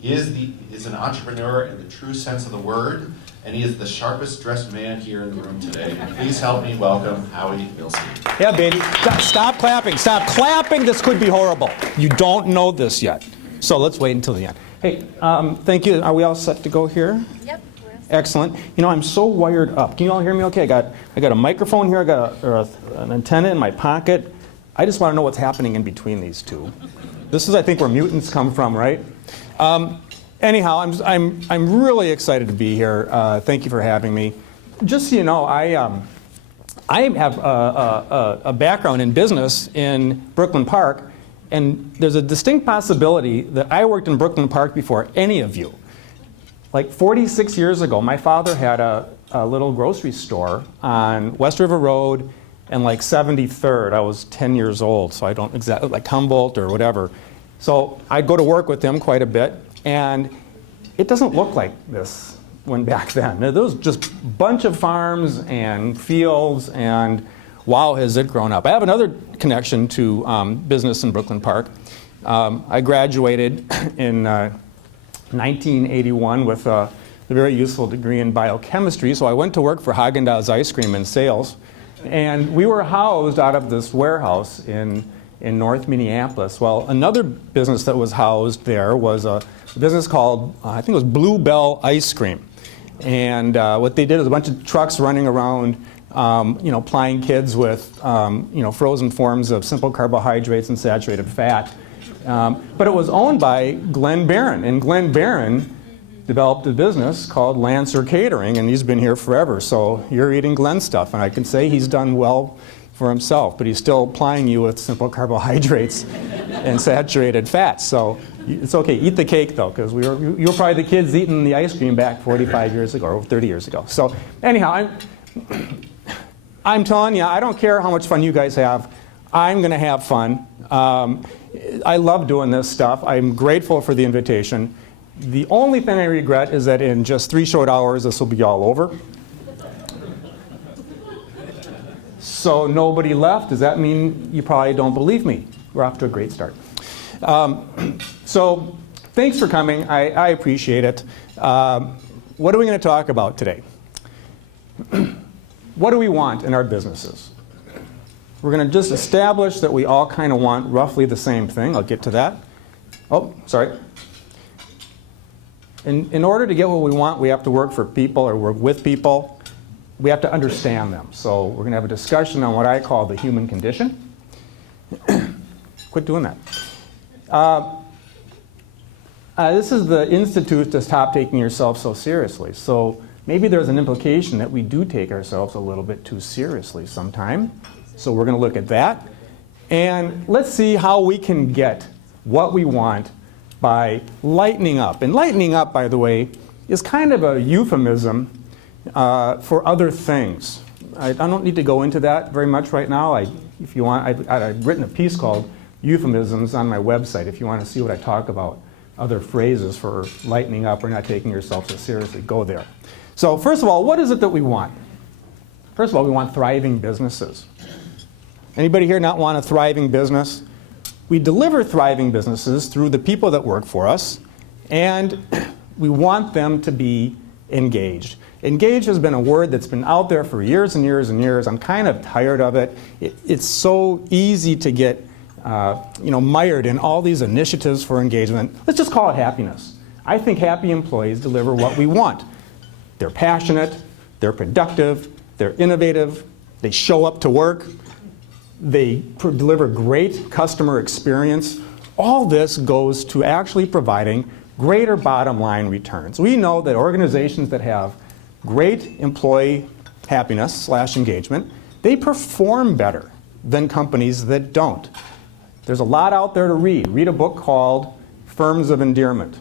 He is an entrepreneur in the true sense of the word, and he is the sharpest dressed man here in the room today. Please help me welcome Howie Milstein. Yeah, baby. Stop clapping. Stop clapping. This could be horrible. You don't know this yet. So let's wait until the end. Hey, thank you. Are we all set to go here? Yep. Excellent. You know, I'm so wired up. Can you all hear me okay? I got a microphone here. I got an antenna in my pocket. I just want to know what's happening in between these two. This is, I think, where mutants come from, right? Anyhow, I'm really excited to be here. Thank you for having me. Just so you know, I have a background in business in Brooklyn Park, and there's a distinct possibility that I worked in Brooklyn Park before any of you. Like 46 years ago, my father had a little grocery store on West River Road and like 73rd. I was 10 years old, so I don't exactly, like Humboldt or whatever. So I'd go to work with him quite a bit, and it doesn't look like this when back then. There was just a bunch of farms and fields, and wow, has it grown up. I have another connection to business in Brooklyn Park. I graduated in 1981 with a very useful degree in biochemistry, so I went to work for Haagen-Dazs ice cream in sales, and we were housed out of this warehouse in North Minneapolis. Well, another business that was housed there was a business called, I think it was Blue Bell Ice Cream, and what they did was a bunch of trucks running around, plying kids with frozen forms of simple carbohydrates and saturated fat. But it was owned by Glenn Barron, and Glenn Barron developed a business called Lancer Catering, and he's been here forever. So you're eating Glenn stuff, and I can say he's done well for himself, but he's still plying you with simple carbohydrates and saturated fats. So it's okay, eat the cake though, because you were probably the kids eating the ice cream back 45 years ago or 30 years ago. So anyhow, I'm telling you, I don't care how much fun you guys have. I'm going to have fun. I love doing this stuff. I'm grateful for the invitation. The only thing I regret is that in just 3 short hours, this will be all over. So nobody left. Does that mean you probably don't believe me? We're off to a great start. So thanks for coming. I appreciate it. What are we going to talk about today? What do we want in our businesses? We're going to just establish that we all kind of want roughly the same thing. I'll get to that. Oh, sorry. In order to get what we want, we have to work for people or work with people. We have to understand them. So we're going to have a discussion on what I call the human condition. Quit doing that. This is the Institute to Stop Taking Yourself So Seriously. So maybe there's an implication that we do take ourselves a little bit too seriously sometime. So we're going to look at that. And let's see how we can get what we want by lightening up. And lightening up, by the way, is kind of a euphemism for other things. I don't need to go into that very much right now. If you want, I've written a piece called Euphemisms on my website. If you want to see what I talk about, other phrases for lightening up or not taking yourself so seriously, go there. So first of all, what is it that we want? First of all, we want thriving businesses. Anybody here not want a thriving business? We deliver thriving businesses through the people that work for us, and we want them to be engaged. Engaged has been a word that's been out there for years and years and years. I'm kind of tired of it. It's so easy to get mired in all these initiatives for engagement. Let's just call it happiness. I think happy employees deliver what we want. They're passionate, they're productive, they're innovative, they show up to work, they deliver great customer experience. All this goes to actually providing greater bottom line returns. We know that organizations that have great employee happiness / engagement, they perform better than companies that don't. There's a lot out there to read. Read a book called Firms of Endearment.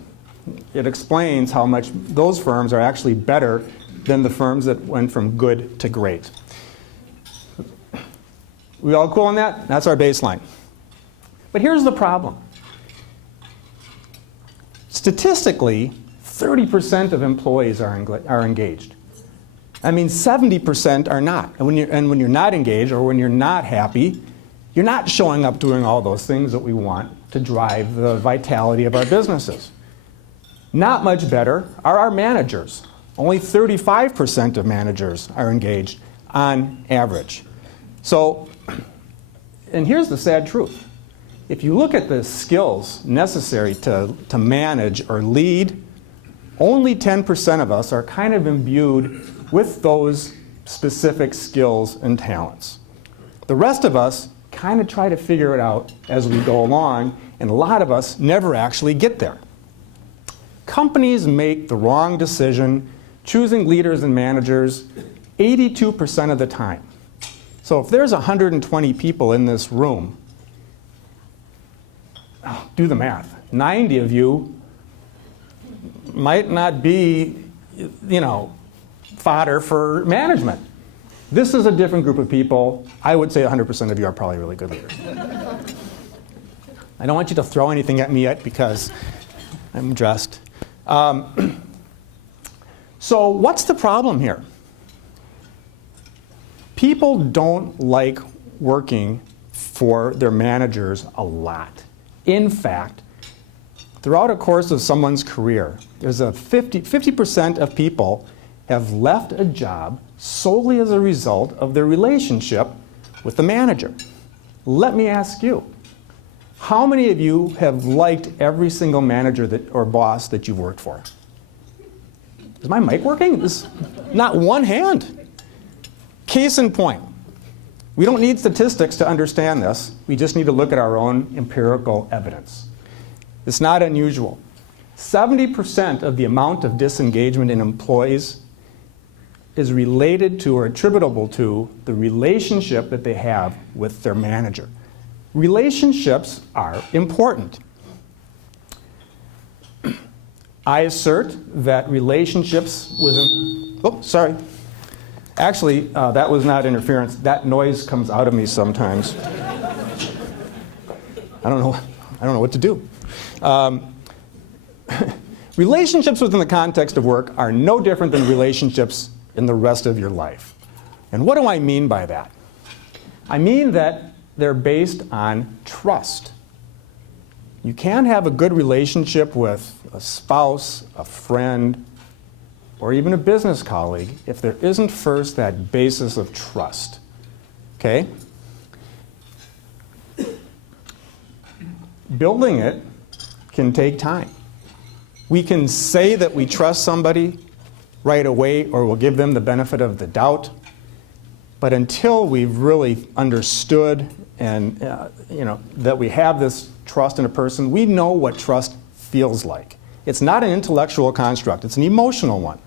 It explains how much those firms are actually better than the firms that went from good to great. We all cool on that? That's our baseline. But here's the problem. Statistically, 30% of employees are engaged. I mean, 70% are not. And when you're not engaged or when you're not happy, you're not showing up doing all those things that we want to drive the vitality of our businesses. Not much better are our managers. Only 35% of managers are engaged on average. So, and here's the sad truth. If you look at the skills necessary to manage or lead, only 10% of us are kind of imbued with those specific skills and talents. The rest of us kind of try to figure it out as we go along, and a lot of us never actually get there. Companies make the wrong decision choosing leaders and managers 82% of the time. So if there's 120 people in this room, do the math. 90 of you might not be, fodder for management. This is a different group of people. I would say 100% of you are probably really good leaders. I don't want you to throw anything at me yet because I'm dressed. So what's the problem here? People don't like working for their managers a lot. In fact, throughout a course of someone's career, there's a 50% of people have left a job solely as a result of their relationship with the manager. Let me ask you, how many of you have liked every single manager or boss that you've worked for? Is my mic working? Not one hand. Case in point, we don't need statistics to understand this. We just need to look at our own empirical evidence. It's not unusual. 70% of the amount of disengagement in employees is related to or attributable to the relationship that they have with their manager. Relationships are important. I assert that relationships Actually, that was not interference. That noise comes out of me sometimes. I don't know what to do. Relationships within the context of work are no different than relationships in the rest of your life. And what do I mean by that? I mean that they're based on trust. You can't have a good relationship with a spouse, a friend, or even a business colleague if there isn't first that basis of trust. Okay? Building it can take time. We can say that we trust somebody right away or we'll give them the benefit of the doubt, but until we've really understood and that we have this trust in a person, we know what trust feels like. It's not an intellectual construct, it's an emotional one.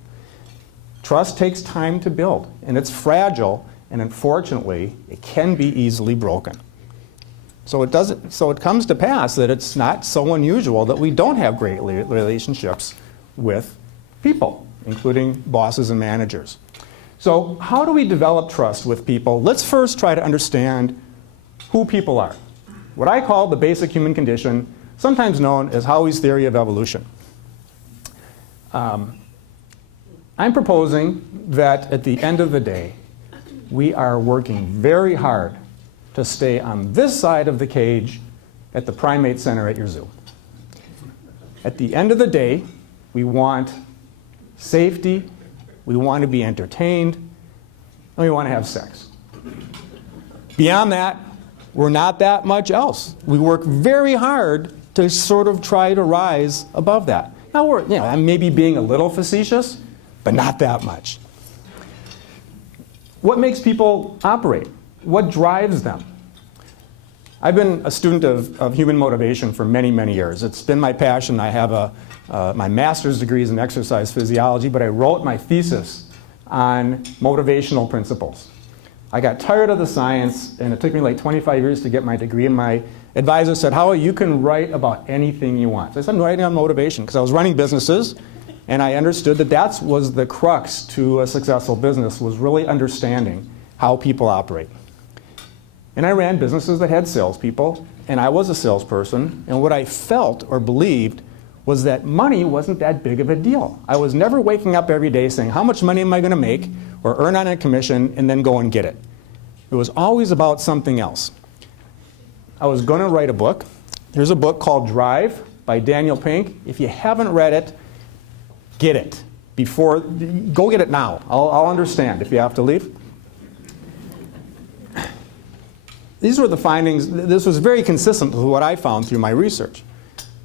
Trust takes time to build, and it's fragile, and unfortunately, it can be easily broken. So it comes to pass that it's not so unusual that we don't have great relationships with people, including bosses and managers. So how do we develop trust with people? Let's first try to understand who people are. What I call the basic human condition, sometimes known as Howie's theory of evolution. I'm proposing that at the end of the day, we are working very hard to stay on this side of the cage at the primate center at your zoo. At the end of the day, we want safety, we want to be entertained, and we want to have sex. Beyond that, we're not that much else. We work very hard to sort of try to rise above that. Now I may be being a little facetious, but not that much. What makes people operate? What drives them? I've been a student of human motivation for many, many years. It's been my passion. I have my master's degree is in exercise physiology, but I wrote my thesis on motivational principles. I got tired of the science, and it took me like 25 years to get my degree, and my advisor said, Howie, you can write about anything you want. So I started writing on motivation because I was running businesses, and I understood that was the crux to a successful business, was really understanding how people operate. And I ran businesses that had salespeople, and I was a salesperson, and what I felt or believed was that money wasn't that big of a deal. I was never waking up every day saying, how much money am I going to make or earn on a commission and then go and get it. It was always about something else. I was going to write a book. There's a book called Drive by Daniel Pink. If you haven't read it, Get it. Go get it now. I'll understand if you have to leave. These were the findings. This was very consistent with what I found through my research.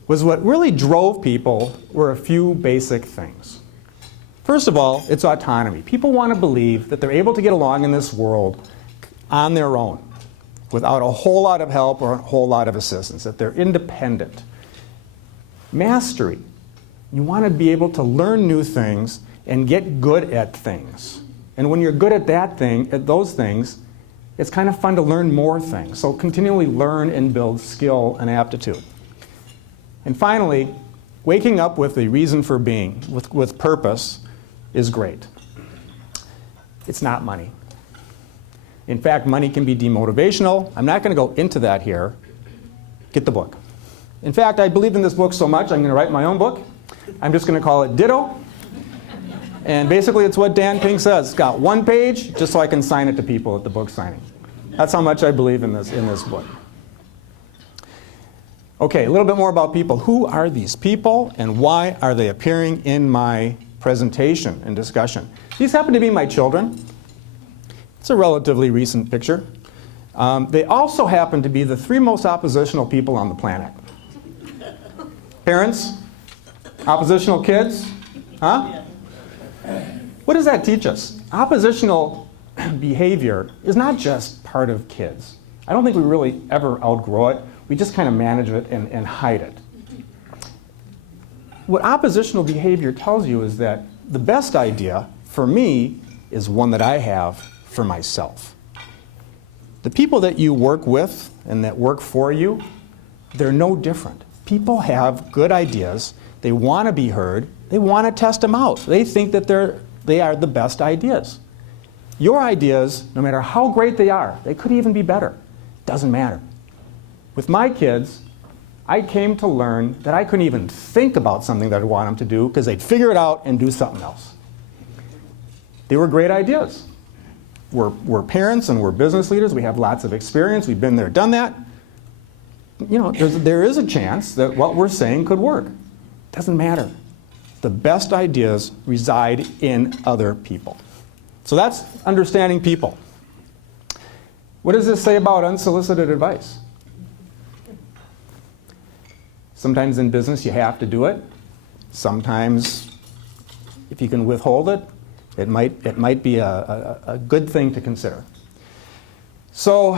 Was what really drove people were a few basic things. First of all, it's autonomy. People want to believe that they're able to get along in this world on their own, without a whole lot of help or a whole lot of assistance, that they're independent. Mastery. You want to be able to learn new things and get good at things. And when you're good at those things, it's kind of fun to learn more things. So continually learn and build skill and aptitude. And finally, waking up with a reason for being, with purpose, is great. It's not money. In fact, money can be demotivational. I'm not going to go into that here. Get the book. In fact, I believe in this book so much, I'm going to write my own book. I'm just going to call it Ditto. And basically, it's what Dan Pink says. It's got one page, just so I can sign it to people at the book signing. That's how much I believe in this book. Okay, a little bit more about people. Who are these people, and why are they appearing in my presentation and discussion? These happen to be my children. It's a relatively recent picture. They also happen to be the 3 most oppositional people on the planet. Parents? Oppositional kids? Huh? What does that teach us? Oppositional behavior is not just part of kids. I don't think we really ever outgrow it. We just kind of manage it and hide it. What oppositional behavior tells you is that the best idea, for me, is one that I have for myself. The people that you work with and that work for you, they're no different. People have good ideas. They want to be heard. They want to test them out. They think that they are the best ideas. Your ideas, no matter how great they are, they could even be better. Doesn't matter. With my kids, I came to learn that I couldn't even think about something that I want them to do because they'd figure it out and do something else. They were great ideas. We're parents and we're business leaders. We have lots of experience. We've been there, done that. You know, there is a chance that what we're saying could work. Doesn't matter. The best ideas reside in other people. So that's understanding people. What does this say about unsolicited advice? Sometimes in business you have to do it. Sometimes, if you can withhold it, it might be a good thing to consider. So,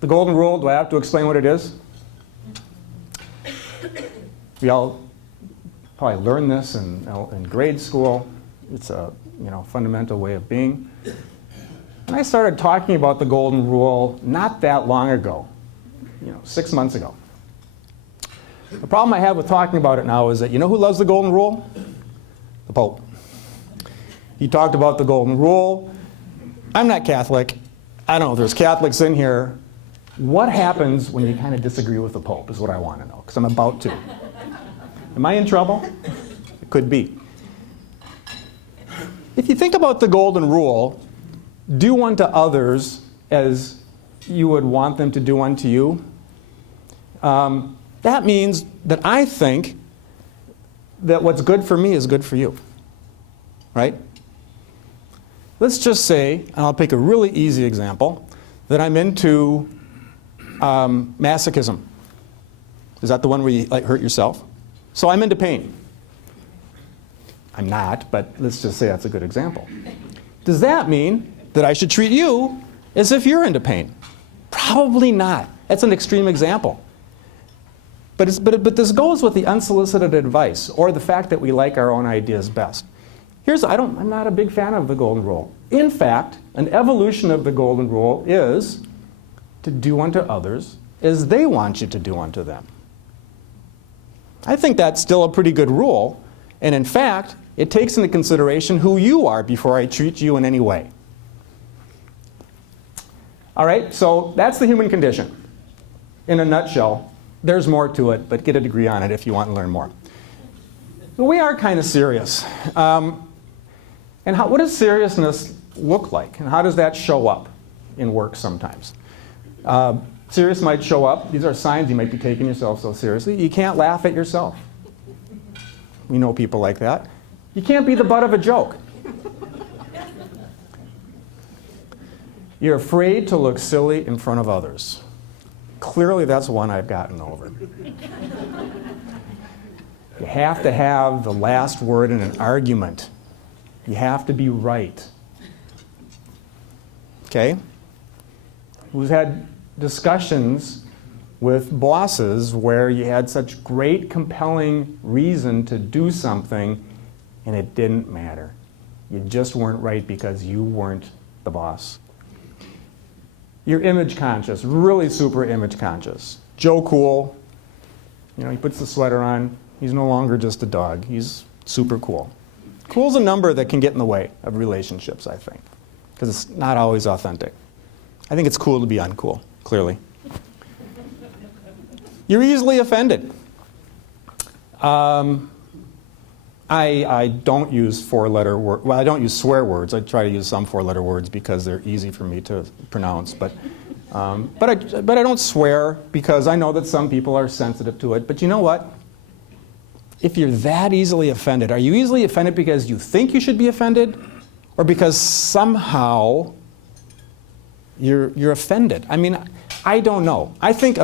the golden rule, do I have to explain what it is? We all probably learned this in grade school. It's a fundamental way of being. And I started talking about the golden rule not that long ago, 6 months ago. The problem I have with talking about it now is that who loves the golden rule? The Pope. He talked about the golden rule. I'm not Catholic. I don't know if there's Catholics in here. What happens when you kind of disagree with the Pope is what I want to know, because I'm about to. Am I in trouble? It could be. If you think about the golden rule, do unto others as you would want them to do unto you. That means that I think that what's good for me is good for you. Right? Let's just say, and I'll pick a really easy example, that I'm into masochism. Is that the one where you hurt yourself? So I'm into pain. I'm not, but let's just say that's a good example. Does that mean that I should treat you as if you're into pain? Probably not. That's an extreme example. But this goes with the unsolicited advice, or the fact that we like our own ideas best. I'm not a big fan of the golden rule. In fact, an evolution of the golden rule is to do unto others as they want you to do unto them. I think that's still a pretty good rule, and in fact, it takes into consideration who you are before I treat you in any way. All right, so that's the human condition. In a nutshell, there's more to it, but get a degree on it if you want to learn more. But we are kind of serious. And what does seriousness look like? And how does that show up in work sometimes? Serious might show up. These are signs you might be taking yourself so seriously. You can't laugh at yourself. We know people like that. You can't be the butt of a joke. You're afraid to look silly in front of others. Clearly, that's one I've gotten over. You have to have the last word in an argument. You have to be right. Okay? Who's had discussions with bosses where you had such great, compelling reason to do something and it didn't matter? You just weren't right because you weren't the boss. You're image conscious, really super image conscious. Joe Cool, he puts the sweater on. He's no longer just a dog. He's super cool. Cool's a number that can get in the way of relationships, I think, because it's not always authentic. I think it's cool to be uncool, clearly. You're easily offended. I don't use four-letter words. Well, I don't use swear words. I try to use some four-letter words because they're easy for me to pronounce. But I don't swear because I know that some people are sensitive to it. But you know what? If you're that easily offended, are you easily offended because you think you should be offended, or because somehow you're offended? I mean, I don't know. I think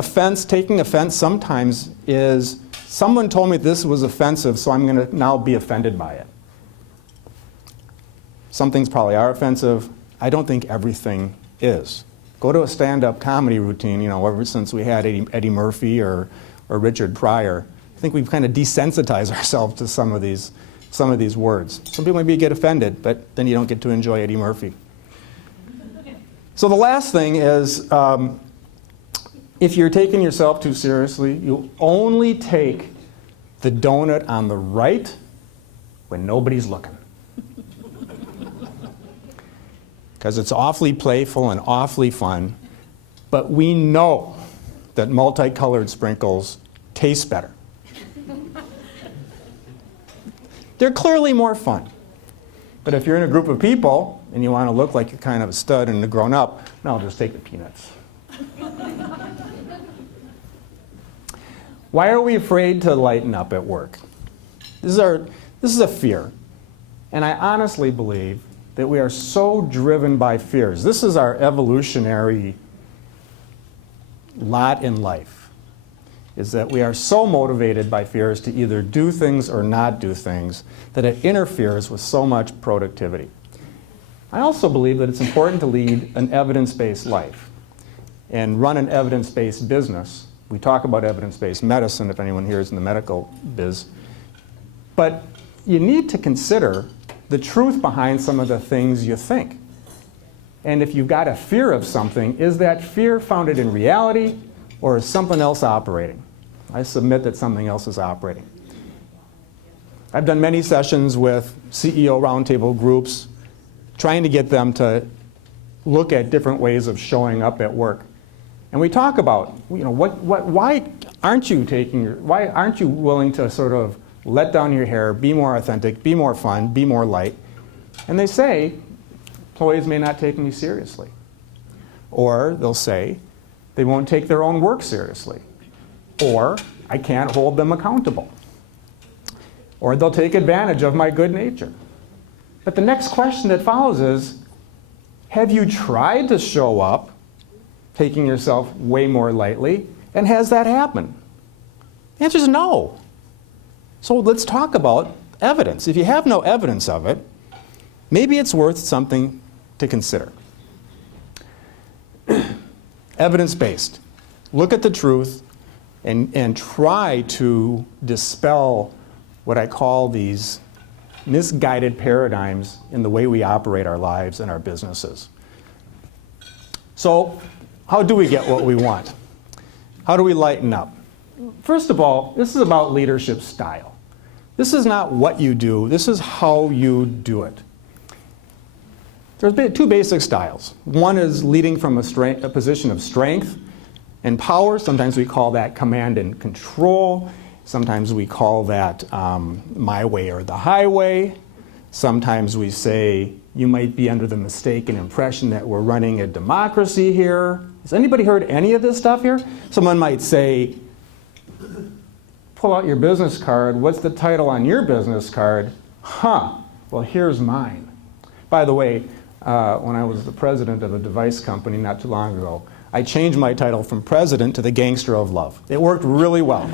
taking offense sometimes is, someone told me this was offensive, so I'm going to now be offended by it. Some things probably are offensive. I don't think everything is. Go to a stand-up comedy routine, ever since we had Eddie Murphy or Richard Pryor. I think we've kind of desensitized ourselves to some of these words. Some people maybe get offended, but then you don't get to enjoy Eddie Murphy. So the last thing is, if you're taking yourself too seriously, you only take the donut on the right when nobody's looking. Because it's awfully playful and awfully fun, but we know that multicolored sprinkles taste better. They're clearly more fun. But if you're in a group of people and you want to look like you're kind of a stud and a grown-up, no, just take the peanuts. Why are we afraid to lighten up at work? This is a fear. And I honestly believe that we are so driven by fears. This is our evolutionary lot in life, is that we are so motivated by fears to either do things or not do things that it interferes with so much productivity. I also believe that it's important to lead an evidence-based life and run an evidence-based business. We talk about evidence-based medicine, if anyone here is in the medical biz. But you need to consider the truth behind some of the things you think. And if you've got a fear of something, is that fear founded in reality, or is something else operating? I submit that something else is operating. I've done many sessions with CEO roundtable groups, trying to get them to look at different ways of showing up at work. And we talk about, why aren't you willing to sort of let down your hair, be more authentic, be more fun, be more light? And they say, employees may not take me seriously. Or they'll say, they won't take their own work seriously. Or I can't hold them accountable. Or they'll take advantage of my good nature. But the next question that follows is, have you tried to show up taking yourself way more lightly, and has that happened? The answer is no. So let's talk about evidence. If you have no evidence of it, maybe it's worth something to consider. Evidence-based. Look at the truth and try to dispel what I call these misguided paradigms in the way we operate our lives and our businesses. So, how do we get what we want? How do we lighten up? First of all, this is about leadership style. This is not what you do, this is how you do it. There's two basic styles. One is leading from a position of strength and power. Sometimes we call that command and control. Sometimes we call that my way or the highway. Sometimes we say you might be under the mistaken impression that we're running a democracy here. Has anybody heard any of this stuff here? Someone might say, pull out your business card. What's the title on your business card? Well, here's mine. By the way, when I was the president of a device company not too long ago, I changed my title from president to the gangster of love. It worked really well.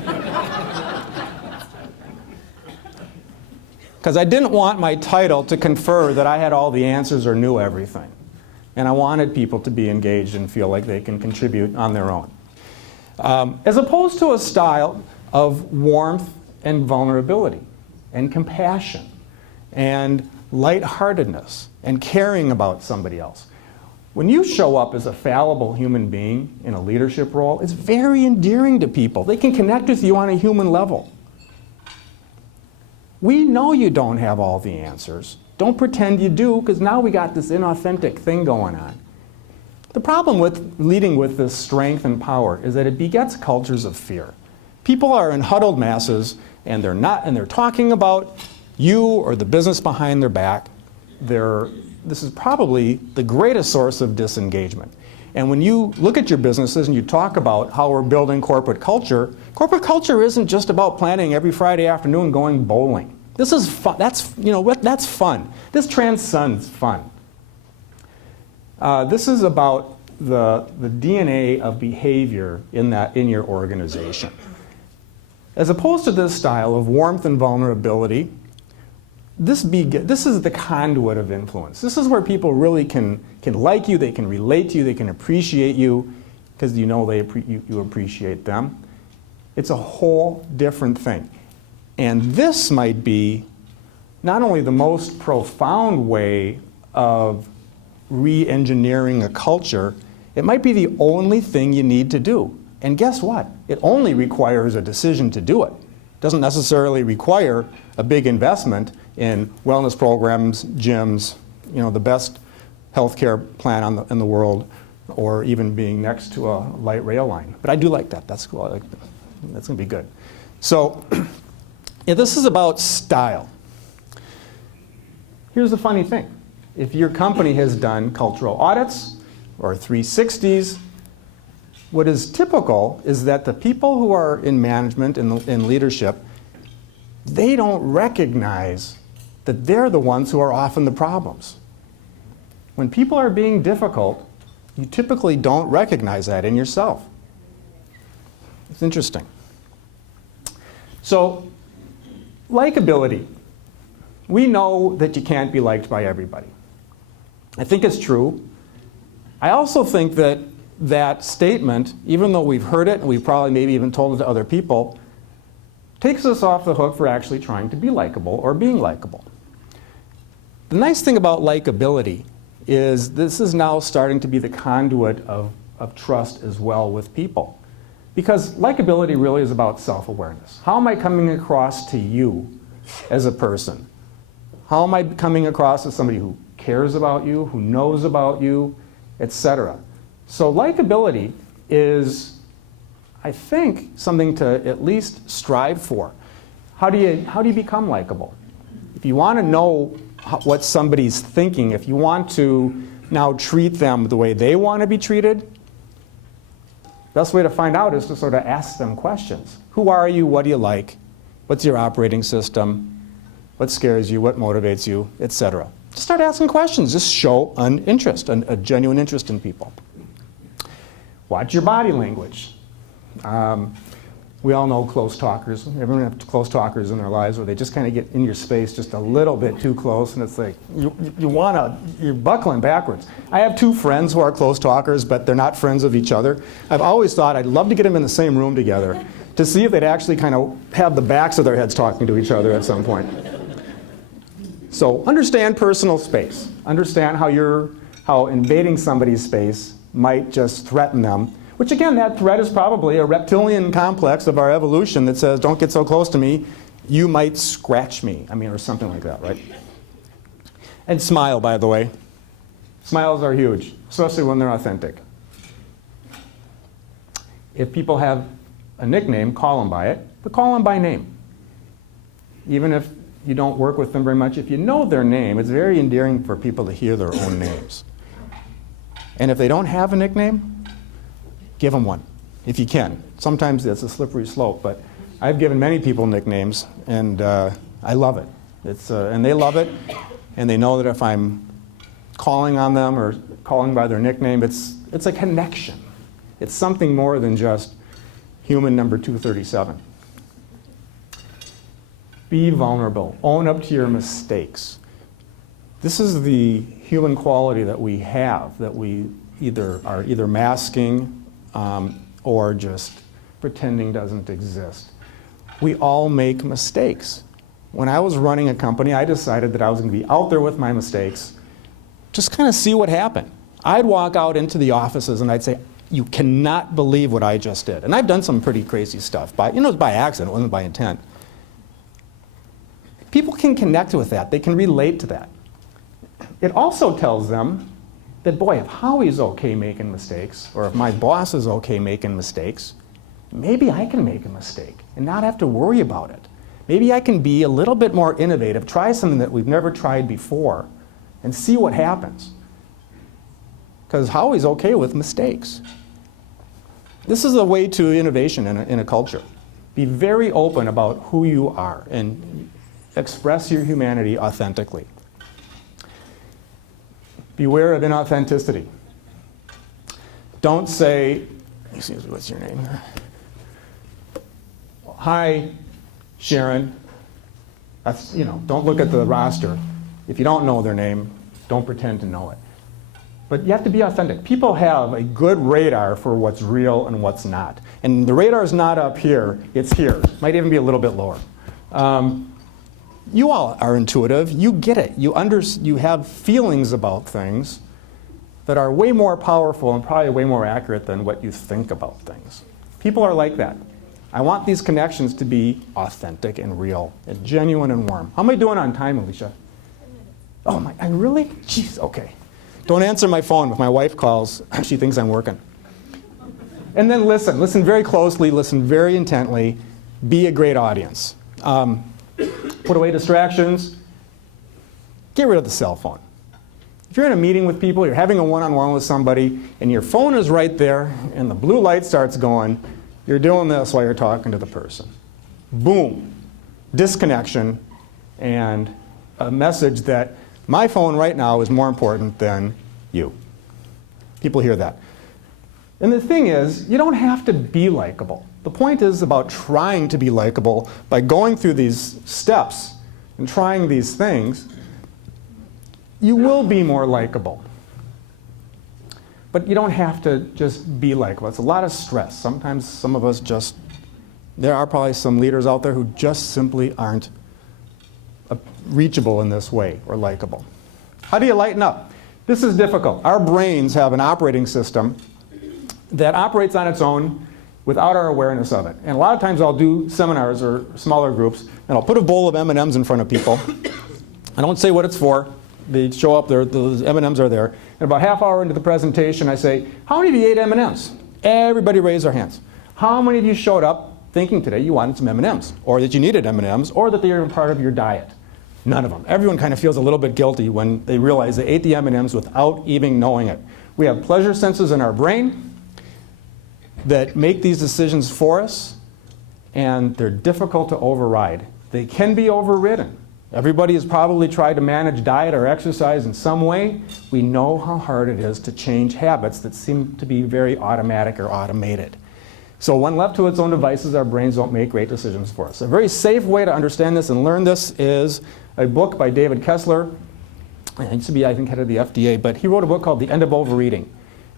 Because I didn't want my title to confer that I had all the answers or knew everything. And I wanted people to be engaged and feel like they can contribute on their own. As opposed to a style of warmth and vulnerability and compassion and lightheartedness and caring about somebody else. When you show up as a fallible human being in a leadership role, it's very endearing to people. They can connect with you on a human level. We know you don't have all the answers. Don't pretend you do, because now we got this inauthentic thing going on. The problem with leading with this strength and power is that it begets cultures of fear. People are in huddled masses, and they're talking about you or the business behind their back. This is probably the greatest source of disengagement. And when you look at your businesses and you talk about how we're building corporate culture isn't just about planning every Friday afternoon going bowling. This is fun. That's fun. This transcends fun. This is about the DNA of behavior in your organization. As opposed to this style of warmth and vulnerability, this is the conduit of influence. This is where people really can like you, they can relate to you, they can appreciate you, because you know you appreciate them. It's a whole different thing. And this might be not only the most profound way of re-engineering a culture, it might be the only thing you need to do. And guess what? It only requires a decision to do it. It doesn't necessarily require a big investment in wellness programs, gyms, the best healthcare plan in the world, or even being next to a light rail line. But I do like that. That's cool. That's going to be good. So this is about style. Here's the funny thing. If your company has done cultural audits or 360s, what is typical is that the people who are in management and in leadership, they don't recognize that they're the ones who are often the problems. When people are being difficult, you typically don't recognize that in yourself. It's interesting. So, likability. We know that you can't be liked by everybody. I think it's true. I also think that that statement, even though we've heard it and we've probably maybe even told it to other people, takes us off the hook for actually trying to be likable or being likable. The nice thing about likability is this is now starting to be the conduit of trust as well with people. Because likability really is about self-awareness. How am I coming across to you as a person? How am I coming across as somebody who cares about you, who knows about you, etc.? So likability is, I think, something to at least strive for. How do you become likable? If you want to know what somebody's thinking, if you want to now treat them the way they want to be treated, best way to find out is to sort of ask them questions. Who are you? What do you like? What's your operating system? What scares you? What motivates you? Etc. Just start asking questions. Just show an interest, a genuine interest in people. Watch your body language. We all know close talkers. Everyone has close talkers in their lives where they just kind of get in your space just a little bit too close, and it's like you're buckling backwards. I have two friends who are close talkers, but they're not friends of each other. I've always thought I'd love to get them in the same room together to see if they'd actually kind of have the backs of their heads talking to each other at some point. So understand personal space. Understand how invading somebody's space might just threaten them. Which again, that threat is probably a reptilian complex of our evolution that says, don't get so close to me, you might scratch me. Or something like that, right? And smile, by the way. Smiles are huge, especially when they're authentic. If people have a nickname, call them by it, but call them by name. Even if you don't work with them very much, if you know their name, it's very endearing for people to hear their own names. And if they don't have a nickname, give them one, if you can. Sometimes that's a slippery slope, but I've given many people nicknames, and I love it. And they love it, and they know that if I'm calling on them or calling by their nickname, it's a connection. It's something more than just human number 237. Be vulnerable. Own up to your mistakes. This is the human quality that we have, that we are either masking or just pretending doesn't exist. We all make mistakes. When I was running a company, I decided that I was going to be out there with my mistakes, just kind of see what happened. I'd walk out into the offices and I'd say, you cannot believe what I just did. And I've done some pretty crazy stuff. It was by accident, it wasn't by intent. People can connect with that. They can relate to that. It also tells them that, boy, if Howie's okay making mistakes, or if my boss is okay making mistakes, maybe I can make a mistake and not have to worry about it. Maybe I can be a little bit more innovative, try something that we've never tried before, and see what happens. Because Howie's okay with mistakes. This is a way to innovation in a culture. Be very open about who you are and express your humanity authentically. Beware of inauthenticity. Don't say, excuse me, what's your name? Hi, Sharon. Don't look at the roster. If you don't know their name, don't pretend to know it. But you have to be authentic. People have a good radar for what's real and what's not. And the radar's not up here, it's here. Might even be a little bit lower. You all are intuitive. You get it. You have feelings about things that are way more powerful and probably way more accurate than what you think about things. People are like that. I want these connections to be authentic and real and genuine and warm. How am I doing on time, Alicia? 10 minutes. Oh my, really? Jeez, okay. Don't answer my phone. If my wife calls, she thinks I'm working. And then listen. Listen very closely. Listen very intently. Be a great audience. Put away distractions. Get rid of the cell phone. If you're in a meeting with people, you're having a one-on-one with somebody, and your phone is right there, and the blue light starts going, you're doing this while you're talking to the person. Boom. Disconnection and a message that my phone right now is more important than you. People hear that. And the thing is, you don't have to be likable. The point is about trying to be likable by going through these steps and trying these things. You will be more likable. But you don't have to just be likable. It's a lot of stress. Sometimes some of us there are probably some leaders out there who just simply aren't reachable in this way or likable. How do you lighten up? This is difficult. Our brains have an operating system that operates on its own without our awareness of it. And a lot of times I'll do seminars or smaller groups, and I'll put a bowl of M&Ms in front of people. I don't say what it's for. They show up there, those M&Ms are there. And about half hour into the presentation, I say, how many of you ate M&Ms? Everybody raised their hands. How many of you showed up thinking today you wanted some M&Ms, or that you needed M&Ms, or that they were part of your diet? None of them. Everyone kind of feels a little bit guilty when they realize they ate the M&Ms without even knowing it. We have pleasure senses in our brain that make these decisions for us, and they're difficult to override. They can be overridden. Everybody has probably tried to manage diet or exercise in some way. We know how hard it is to change habits that seem to be very automatic or automated. So when left to its own devices, our brains don't make great decisions for us. A very safe way to understand this and learn this is a book by David Kessler. He used to be, I think, head of the FDA, but he wrote a book called The End of Overeating.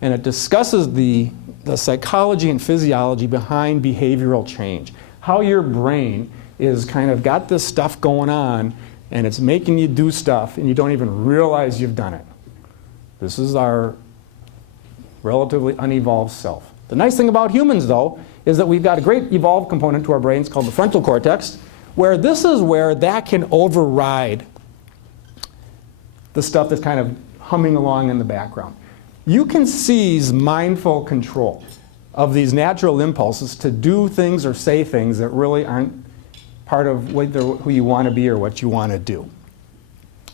And it discusses the psychology and physiology behind behavioral change. How your brain is kind of got this stuff going on, and it's making you do stuff, and you don't even realize you've done it. This is our relatively unevolved self. The nice thing about humans, though, is that we've got a great evolved component to our brains called the frontal cortex, where this is where that can override the stuff that's kind of humming along in the background. You can seize mindful control of these natural impulses to do things or say things that really aren't part of who you want to be or what you want to do.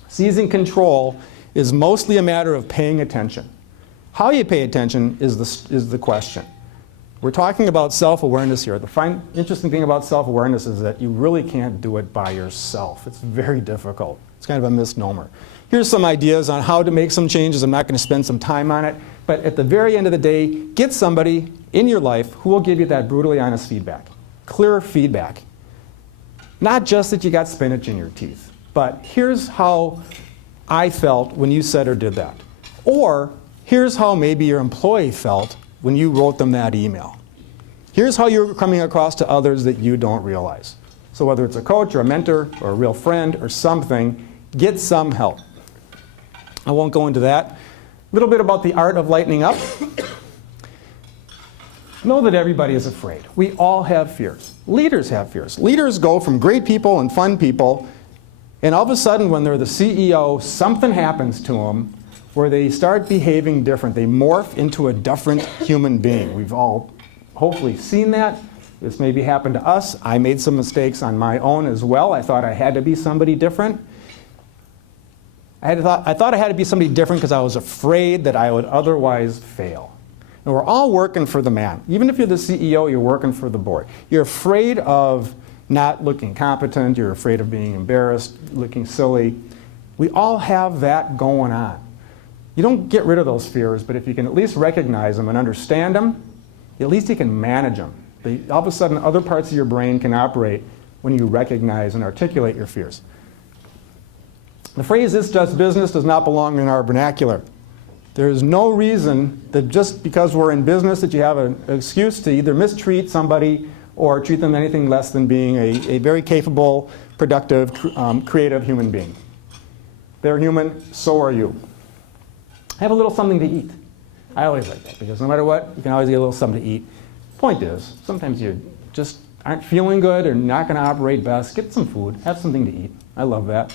Seizing control is mostly a matter of paying attention. How you pay attention is the question. We're talking about self-awareness here. The interesting thing about self-awareness is that you really can't do it by yourself. It's very difficult. It's kind of a misnomer. Here's some ideas on how to make some changes. I'm not going to spend some time on it. But at the very end of the day, get somebody in your life who will give you that brutally honest feedback. Clear feedback. Not just that you got spinach in your teeth, but here's how I felt when you said or did that. Or here's how maybe your employee felt when you wrote them that email. Here's how you're coming across to others that you don't realize. So whether it's a coach or a mentor or a real friend or something, get some help. I won't go into that. A little bit about the art of lightening up. Know that everybody is afraid. We all have fears. Leaders have fears. Leaders go from great people and fun people, and all of a sudden when they're the CEO, something happens to them where they start behaving different. They morph into a different human being. We've all hopefully seen that. This maybe happened to us. I made some mistakes on my own as well. I thought I had to be somebody different. I thought I had to be somebody different because I was afraid that I would otherwise fail. And we're all working for the man. Even if you're the CEO, you're working for the board. You're afraid of not looking competent. You're afraid of being embarrassed, looking silly. We all have that going on. You don't get rid of those fears, but if you can at least recognize them and understand them, at least you can manage them. All of a sudden, other parts of your brain can operate when you recognize and articulate your fears. The phrase, "this does business," does not belong in our vernacular. There is no reason that just because we're in business that you have an excuse to either mistreat somebody or treat them anything less than being a very capable, productive, creative human being. They're human, so are you. Have a little something to eat. I always like that because no matter what, you can always get a little something to eat. Point is, sometimes you just aren't feeling good or not going to operate best. Get some food. Have something to eat. I love that.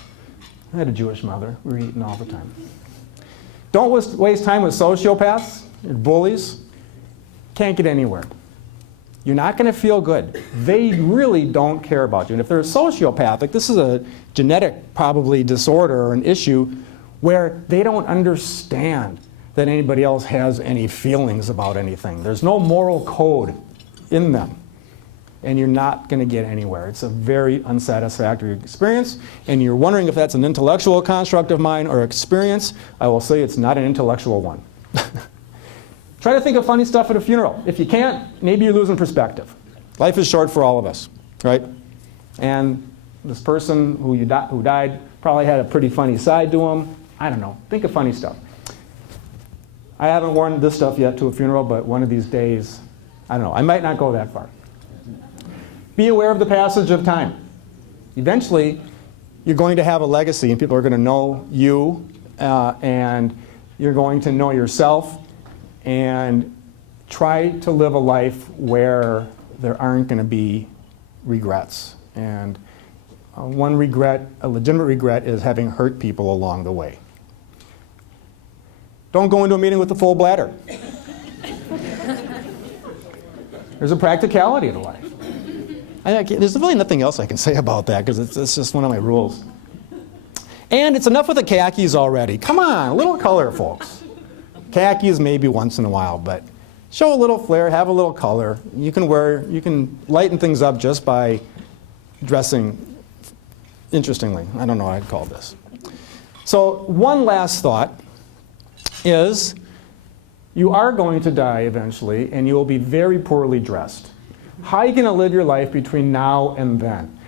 I had a Jewish mother. We were eating all the time. Don't waste time with sociopaths and bullies. Can't get anywhere. You're not going to feel good. They really don't care about you. And if they're sociopathic, this is a genetic probably disorder or an issue where they don't understand that anybody else has any feelings about anything. There's no moral code in them. And you're not going to get anywhere. It's a very unsatisfactory experience. And you're wondering if that's an intellectual construct of mine or experience. I will say it's not an intellectual one. Try to think of funny stuff at a funeral. If you can't, maybe you're losing perspective. Life is short for all of us, right? And this person who died probably had a pretty funny side to him. I don't know. Think of funny stuff. I haven't worn this stuff yet to a funeral, but one of these days, I don't know. I might not go that far. Be aware of the passage of time. Eventually, you're going to have a legacy, and people are going to know you, and you're going to know yourself, and try to live a life where there aren't going to be regrets. And one regret, a legitimate regret, is having hurt people along the way. Don't go into a meeting with a full bladder. There's a practicality to life. There's really nothing else I can say about that because it's just one of my rules. And it's enough with the khakis already. Come on, a little color, folks. Khakis maybe once in a while, but show a little flair, have a little color. You can lighten things up just by dressing interestingly. I don't know what I'd call this. So one last thought is you are going to die eventually, and you will be very poorly dressed. How are you going to live your life between now and then?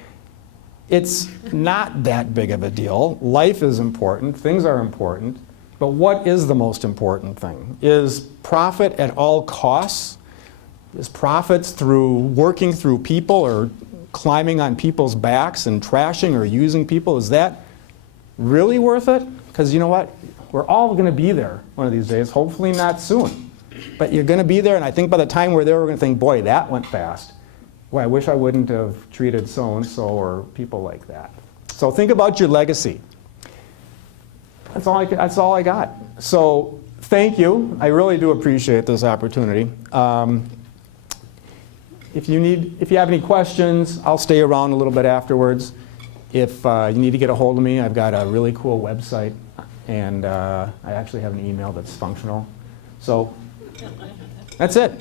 It's not that big of a deal. Life is important. Things are important. But what is the most important thing? Is profit at all costs? Is profits through working through people or climbing on people's backs and trashing or using people, is that really worth it? Because you know what? We're all going to be there one of these days, hopefully not soon. But you're going to be there, and I think by the time we're there, we're going to think, boy, that went fast. Boy, I wish I wouldn't have treated so-and-so or people like that. So think about your legacy. That's all I got. So thank you. I really do appreciate this opportunity. If you have any questions, I'll stay around a little bit afterwards. If you need to get a hold of me, I've got a really cool website, and I actually have an email that's functional. So that's it.